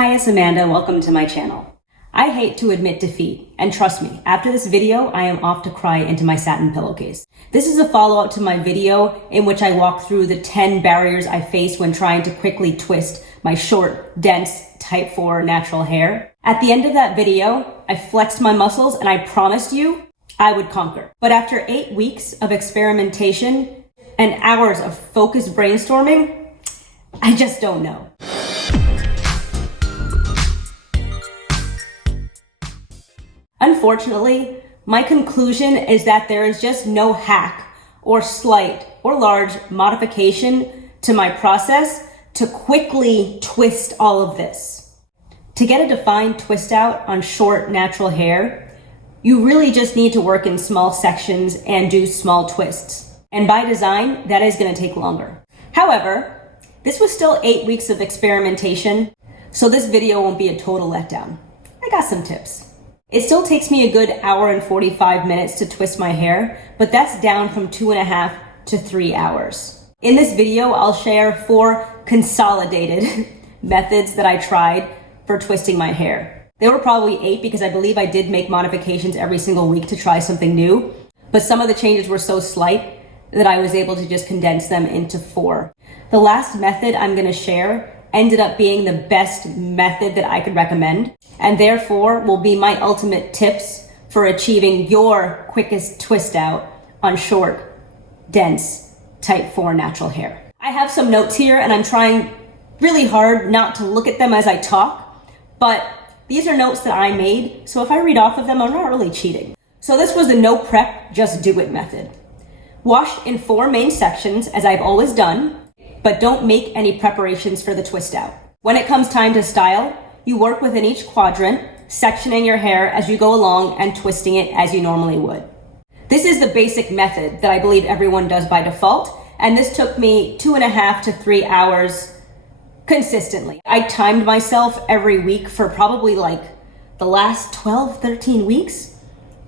Hi, it's Amanda. Welcome to my channel. I hate to admit defeat, and trust me, after this video, I am off to cry into my satin pillowcase. This is a follow-up to my video in which I walk through the 10 barriers I face when trying to quickly twist my short, dense, type 4 natural hair. At the end of that video, I flexed my muscles and I promised you I would conquer. But after 8 weeks of experimentation and hours of focused brainstorming, I just don't know. Unfortunately, my conclusion is that there is just no hack or slight or large modification to my process to quickly twist all of this. To get a defined twist out on short natural hair, you really just need to work in small sections and do small twists. And by design, that is going to take longer. However, this was still 8 weeks of experimentation, so this video won't be a total letdown. I got some tips. It still takes me a good hour and 45 minutes to twist my hair, but that's down from 2.5 to 3 hours. In this video, I'll share 4 consolidated methods that I tried for twisting my hair. There were probably 8 because I believe I did make modifications every single week to try something new, but some of the changes were so slight that I was able to just condense them into 4. The last method I'm going to share ended up being the best method that I could recommend, and therefore will be my ultimate tips for achieving your quickest twist out on short, dense, type 4 natural hair. I have some notes here and I'm trying really hard not to look at them as I talk, but these are notes that I made, so if I read off of them, I'm not really cheating. So this was the no prep, just do it method. Wash in 4 main sections, as I've always done, but don't make any preparations for the twist out. When it comes time to style, you work within each quadrant, sectioning your hair as you go along and twisting it as you normally would. This is the basic method that I believe everyone does by default, and this took me 2.5 to 3 hours consistently. I timed myself every week for probably like the last 12, 13 weeks.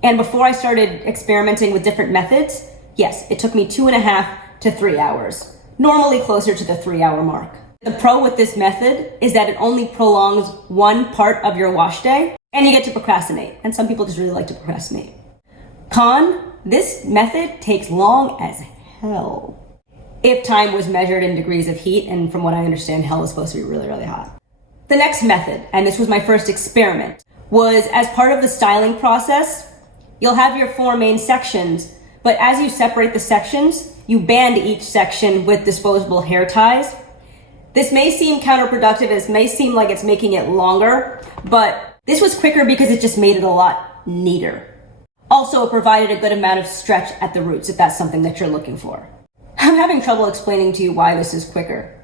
And before I started experimenting with different methods, yes, it took me 2.5 to 3 hours. Normally closer to the 3-hour mark. The pro with this method is that it only prolongs one part of your wash day and you get to procrastinate. And some people just really like to procrastinate. Con, this method takes long as hell. If time was measured in degrees of heat, and from what I understand, hell is supposed to be really, really hot. The next method, and this was my first experiment, was as part of the styling process, you'll have your 4 main sections, but as you separate the sections, you band each section with disposable hair ties. This may seem counterproductive, it may seem like it's making it longer, but this was quicker because it just made it a lot neater. Also, it provided a good amount of stretch at the roots if that's something that you're looking for. I'm having trouble explaining to you why this is quicker.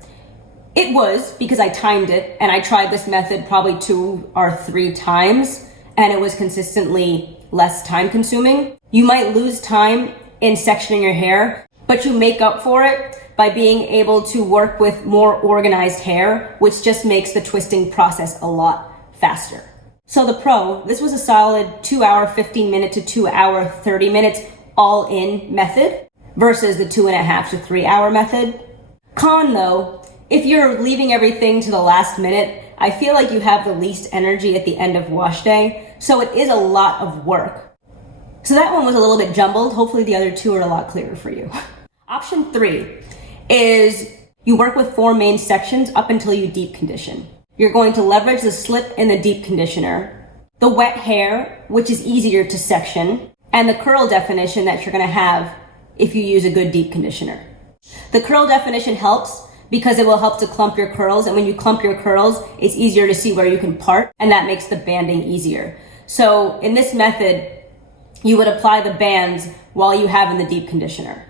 It was because I timed it and I tried this method probably 2 or 3 times and it was consistently less time consuming. You might lose time in sectioning your hair, but you make up for it by being able to work with more organized hair, which just makes the twisting process a lot faster. So the pro, this was a solid 2-hour 15 minute to 2-hour 30 minutes all in method versus the 2.5 to 3-hour method. Con though, if you're leaving everything to the last minute, I feel like you have the least energy at the end of wash day, so it is a lot of work. So that one was a little bit jumbled. Hopefully the other 2 are a lot clearer for you. Option 3 is you work with 4 main sections up until you deep condition. You're going to leverage the slip in the deep conditioner, the wet hair, which is easier to section, and the curl definition that you're going to have if you use a good deep conditioner. The curl definition helps because it will help to clump your curls, and when you clump your curls, it's easier to see where you can part, and that makes the banding easier. So in this method, you would apply the bands while you have in the deep conditioner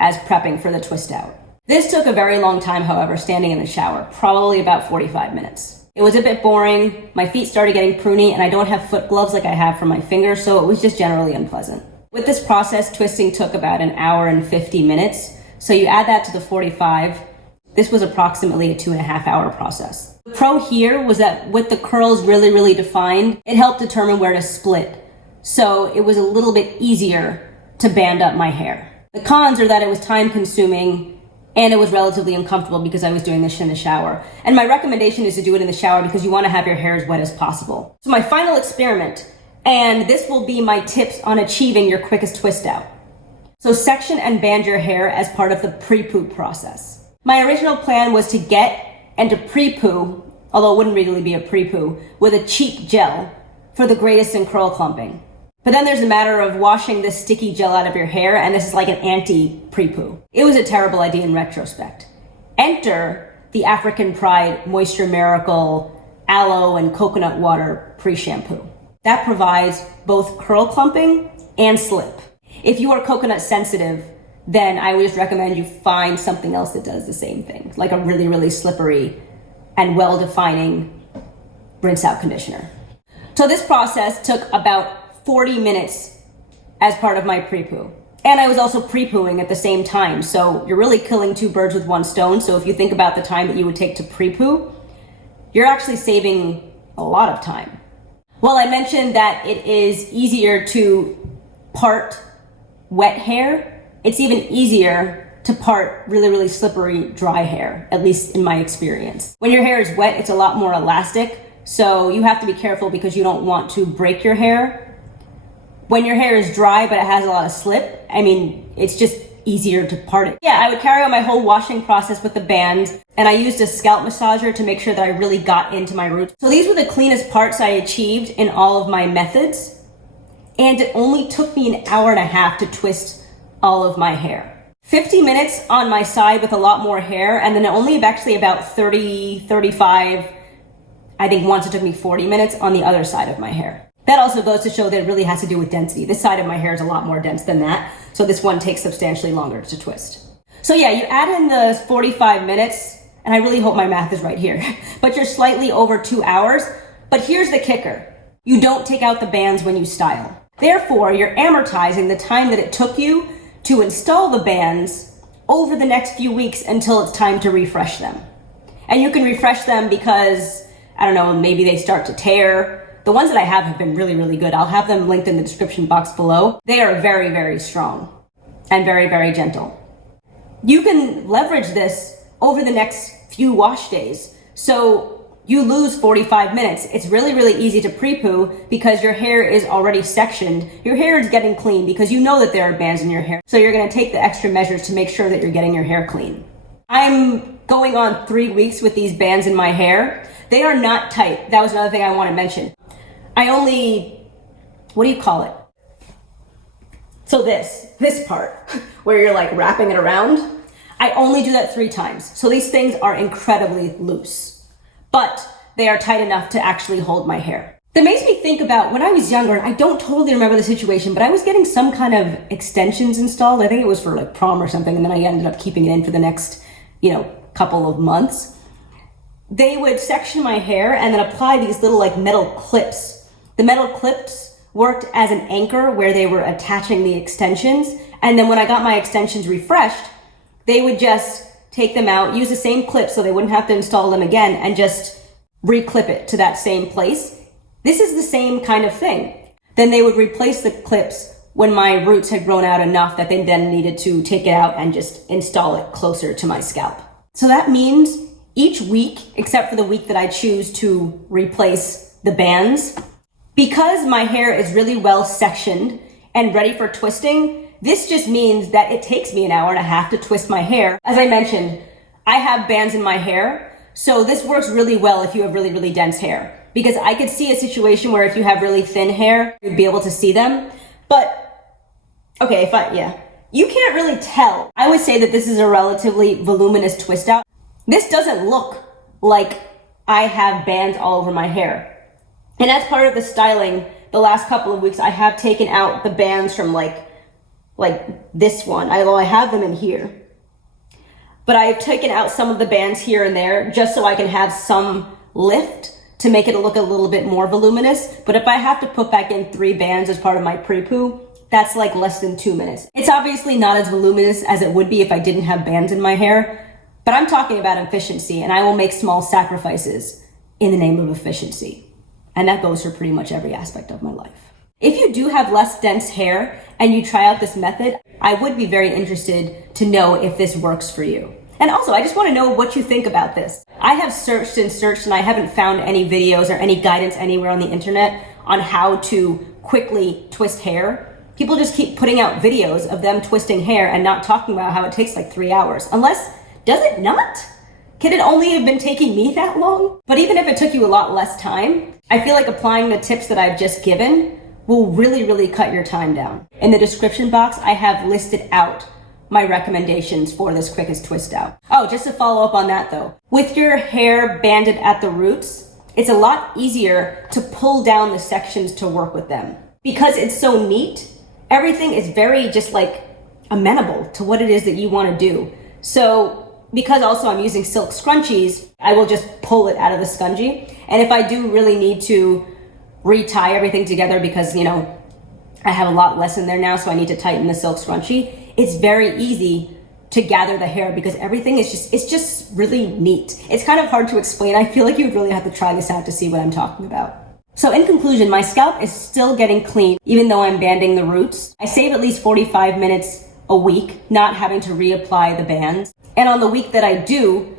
as prepping for the twist out. This took a very long time, however, standing in the shower, probably about 45 minutes. It was a bit boring, my feet started getting pruny, and I don't have foot gloves like I have for my fingers, so it was just generally unpleasant. With this process, twisting took about 1 hour and 50 minutes, so you add that to the 45, this was approximately a 2.5-hour process. The pro here was that with the curls really, really defined, it helped determine where to split, so it was a little bit easier to band up my hair. The cons are that it was time consuming And it was relatively uncomfortable because I was doing this in the shower. And my recommendation is to do it in the shower because you want to have your hair as wet as possible. So my final experiment, and this will be my tips on achieving your quickest twist out. So section and band your hair as part of the pre-poo process. My original plan was to get and to pre-poo, although it wouldn't really be a pre-poo, with a cheap gel for the greatest in curl clumping. But then there's a matter of washing this sticky gel out of your hair, and this is like an anti-pre-poo. It was a terrible idea in retrospect. Enter the African Pride Moisture Miracle Aloe and Coconut Water Pre-Shampoo. That provides both curl clumping and slip. If you are coconut sensitive, then I would just recommend you find something else that does the same thing, like a really, really slippery and well-defining rinse out conditioner. So this process took about 40 minutes as part of my pre-poo. And I was also pre-pooing at the same time. So you're really killing two birds with one stone. So if you think about the time that you would take to pre-poo, you're actually saving a lot of time. Well, I mentioned that it is easier to part wet hair. It's even easier to part really, really slippery dry hair, at least in my experience. When your hair is wet, it's a lot more elastic. So you have to be careful because you don't want to break your hair. When your hair is dry, but it has a lot of slip, it's just easier to part it. Yeah, I would carry out my whole washing process with the band, and I used a scalp massager to make sure that I really got into my roots. So these were the cleanest parts I achieved in all of my methods, and it only took me an hour and a half to twist all of my hair. 50 minutes on my side with a lot more hair, and then only actually about 30, 35, I think once it took me 40 minutes on the other side of my hair. That also goes to show that it really has to do with density. This side of my hair is a lot more dense than that, so this one takes substantially longer to twist. So yeah, you add in the 45 minutes, and I really hope my math is right here, but you're slightly over 2 hours. But here's the kicker. You don't take out the bands when you style. Therefore, you're amortizing the time that it took you to install the bands over the next few weeks until it's time to refresh them. And you can refresh them because, maybe they start to tear. The ones that I have been really, really good. I'll have them linked in the description box below. They are very, very strong and very, very gentle. You can leverage this over the next few wash days. So you lose 45 minutes. It's really, really easy to pre-poo because your hair is already sectioned. Your hair is getting clean because you know that there are bands in your hair. So you're gonna take the extra measures to make sure that you're getting your hair clean. I'm going on 3 weeks with these bands in my hair. They are not tight. That was another thing I want to mention. I only, So this part where you're like wrapping it around, I only do that 3 times. So these things are incredibly loose, but they are tight enough to actually hold my hair. That makes me think about when I was younger, and I don't totally remember the situation, but I was getting some kind of extensions installed. I think it was for like prom or something. And then I ended up keeping it in for the next, couple of months. They would section my hair and then apply these little like metal clips. The metal clips worked as an anchor where they were attaching the extensions. And then when I got my extensions refreshed, they would just take them out, use the same clips so they wouldn't have to install them again, and just re-clip it to that same place. This is the same kind of thing. Then they would replace the clips when my roots had grown out enough that they then needed to take it out and just install it closer to my scalp. So that means each week, except for the week that I choose to replace the bands, because my hair is really well sectioned and ready for twisting, this just means that it takes me an hour and a half to twist my hair. As I mentioned, I have bands in my hair, so this works really well if you have really, really dense hair. Because I could see a situation where if you have really thin hair, you'd be able to see them. But, you can't really tell. I would say that this is a relatively voluminous twist out. This doesn't look like I have bands all over my hair. And as part of the styling, the last couple of weeks, I have taken out the bands from like this one. I have them in here. But I've taken out some of the bands here and there just so I can have some lift to make it look a little bit more voluminous. But if I have to put back in 3 bands as part of my pre-poo, that's like less than 2 minutes. It's obviously not as voluminous as it would be if I didn't have bands in my hair, but I'm talking about efficiency, and I will make small sacrifices in the name of efficiency. And that goes for pretty much every aspect of my life. If you do have less dense hair and you try out this method, I would be very interested to know if this works for you. And also, I just want to know what you think about this. I have searched and searched and I haven't found any videos or any guidance anywhere on the internet on how to quickly twist hair. People just keep putting out videos of them twisting hair and not talking about how it takes like 3 hours. Unless, does it not? Can it only have been taking me that long? But even if it took you a lot less time, I feel like applying the tips that I've just given will really, really cut your time down. In the description box, I have listed out my recommendations for this quickest twist out. Oh, just to follow up on that though, with your hair banded at the roots, it's a lot easier to pull down the sections to work with them. Because it's so neat, everything is very just like amenable to what it is that you want to do. So because also I'm using silk scrunchies, I will just pull it out of the scrunchie. And if I do really need to retie everything together because, you know, I have a lot less in there now, so I need to tighten the silk scrunchie, it's very easy to gather the hair because everything is it's just really neat. It's kind of hard to explain. I feel like you would really have to try this out to see what I'm talking about. So in conclusion, my scalp is still getting clean even though I'm banding the roots. I save at least 45 minutes a week not having to reapply the bands. And on the week that I do,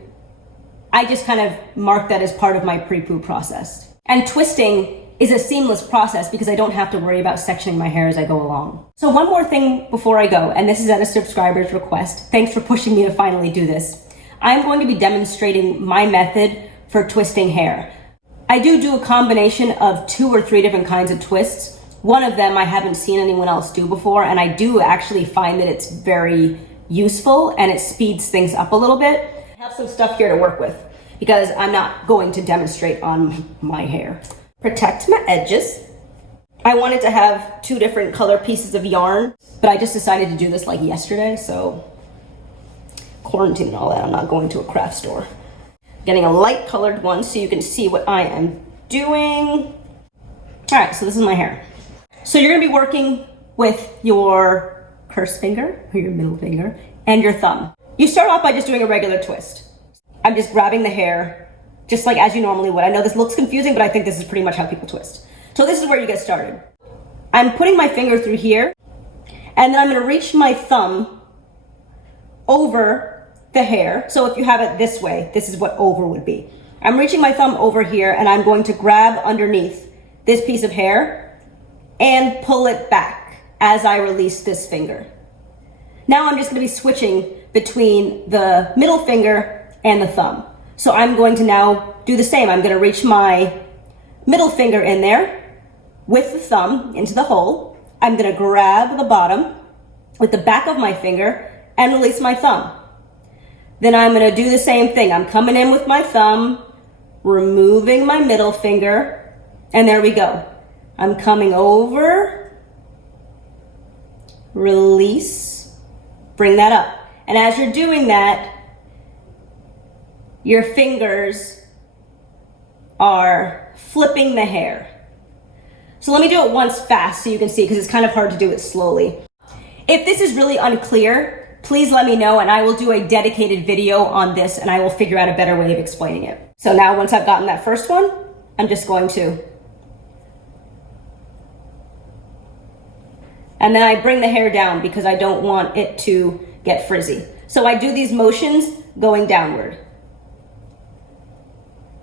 I just kind of mark that as part of my pre-poo process. And twisting is a seamless process because I don't have to worry about sectioning my hair as I go along. So one more thing before I go, and this is at a subscriber's request. Thanks for pushing me to finally do this. I'm going to be demonstrating my method for twisting hair. I do a combination of 2 or 3 different kinds of twists. One of them I haven't seen anyone else do before, and I do actually find that it's very useful and it speeds things up a little bit. I have some stuff here to work with because I'm not going to demonstrate on my hair. Protect my edges. I wanted to have 2 different color pieces of yarn, but I just decided to do this like yesterday, so quarantine and all that, I'm not going to a craft store. Getting a light colored one so you can see what I am doing. All right, so this is my hair. So you're gonna be working with your curse finger, or your middle finger, and your thumb. You start off by just doing a regular twist. I'm just grabbing the hair, just like as you normally would. I know this looks confusing, but I think this is pretty much how people twist. So this is where you get started. I'm putting my finger through here, and then I'm gonna reach my thumb over the hair. So if you have it this way, this is what over would be. I'm reaching my thumb over here, and I'm going to grab underneath this piece of hair and pull it back as I release this finger. Now I'm just gonna be switching between the middle finger and the thumb. So I'm going to now do the same. I'm going to reach my middle finger in there with the thumb into the hole. I'm going to grab the bottom with the back of my finger and release my thumb. Then I'm going to do the same thing. I'm coming in with my thumb, removing my middle finger, and there we go. I'm coming over, release, bring that up. And as you're doing that, your fingers are flipping the hair. So let me do it once fast so you can see, because it's kind of hard to do it slowly. If this is really unclear, please let me know and I will do a dedicated video on this and I will figure out a better way of explaining it. So now once I've gotten that first one, I'm just going to. And then I bring the hair down because I don't want it to get frizzy. So I do these motions going downward.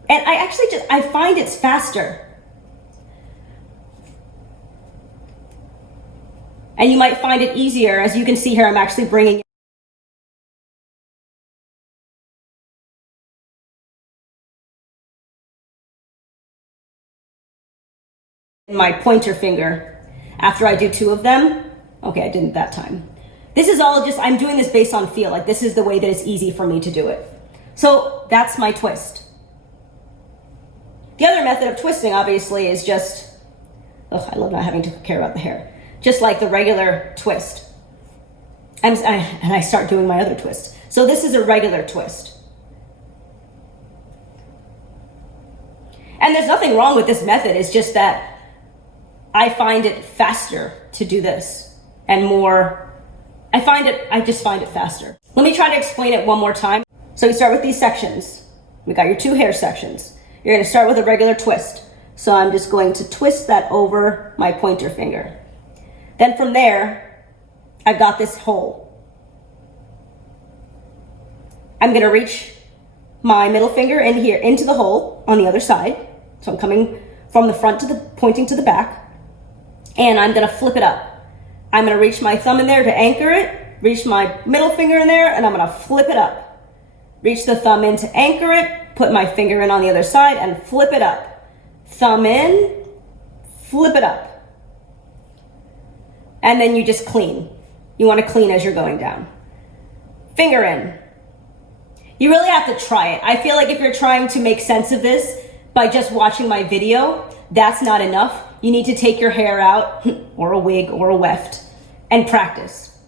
And I find it's faster. And you might find it easier. As you can see here, I'm actually bringing my pointer finger after I do 2 of them. Okay, I didn't that time. This is all just, I'm doing this based on feel. Like this is the way that it's easy for me to do it. So that's my twist. The other method of twisting, obviously, is just, I love not having to care about the hair. Just like the regular twist. And I start doing my other twist. So this is a regular twist. And there's nothing wrong with this method. It's just that I find it faster to do this and more, I just find it faster. Let me try to explain it one more time. So you start with these sections. We got your 2 hair sections. You're going to start with a regular twist. So I'm just going to twist that over my pointer finger. Then from there, I've got this hole. I'm gonna reach my middle finger in here into the hole on the other side. So I'm coming from the front to the, pointing to the back, and I'm gonna flip it up. I'm gonna reach my thumb in there to anchor it, reach my middle finger in there, and I'm gonna flip it up. Reach the thumb in to anchor it, put my finger in on the other side and flip it up. Thumb in, flip it up. And then you just clean. You wanna clean as you're going down. Finger in. You really have to try it. I feel like if you're trying to make sense of this by just watching my video, that's not enough. You need to take your hair out, or a wig or a weft, and practice.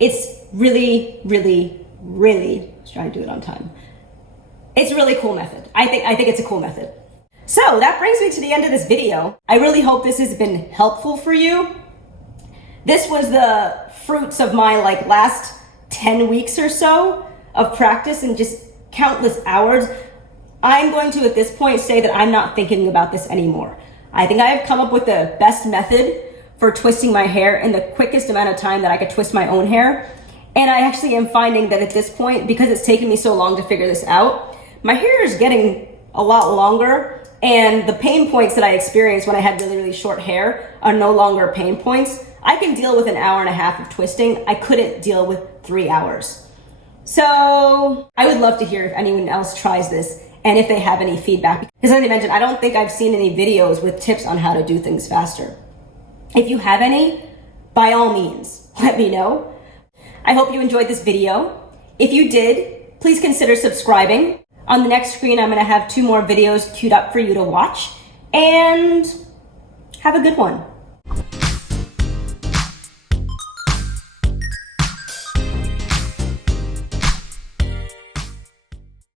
It's really, let's try and do it on time. It's a really cool method. I think it's a cool method. So that brings me to the end of this video. I really hope this has been helpful for you. This was the fruits of my last 10 weeks or so of practice and just countless hours. I'm going to, at this point, say that I'm not thinking about this anymore. I think I have come up with the best method for twisting my hair in the quickest amount of time that I could twist my own hair. And I actually am finding that at this point, because it's taken me so long to figure this out, my hair is getting a lot longer, and the pain points that I experienced when I had really short hair are no longer pain points. I can deal with an hour and a half of twisting. I couldn't deal with 3 hours. So I would love to hear if anyone else tries this and if they have any feedback. Because as I mentioned, I don't think I've seen any videos with tips on how to do things faster. If you have any, by all means, let me know. I hope you enjoyed this video. If you did, please consider subscribing. On the next screen, I'm gonna have 2 more videos queued up for you to watch, and have a good one.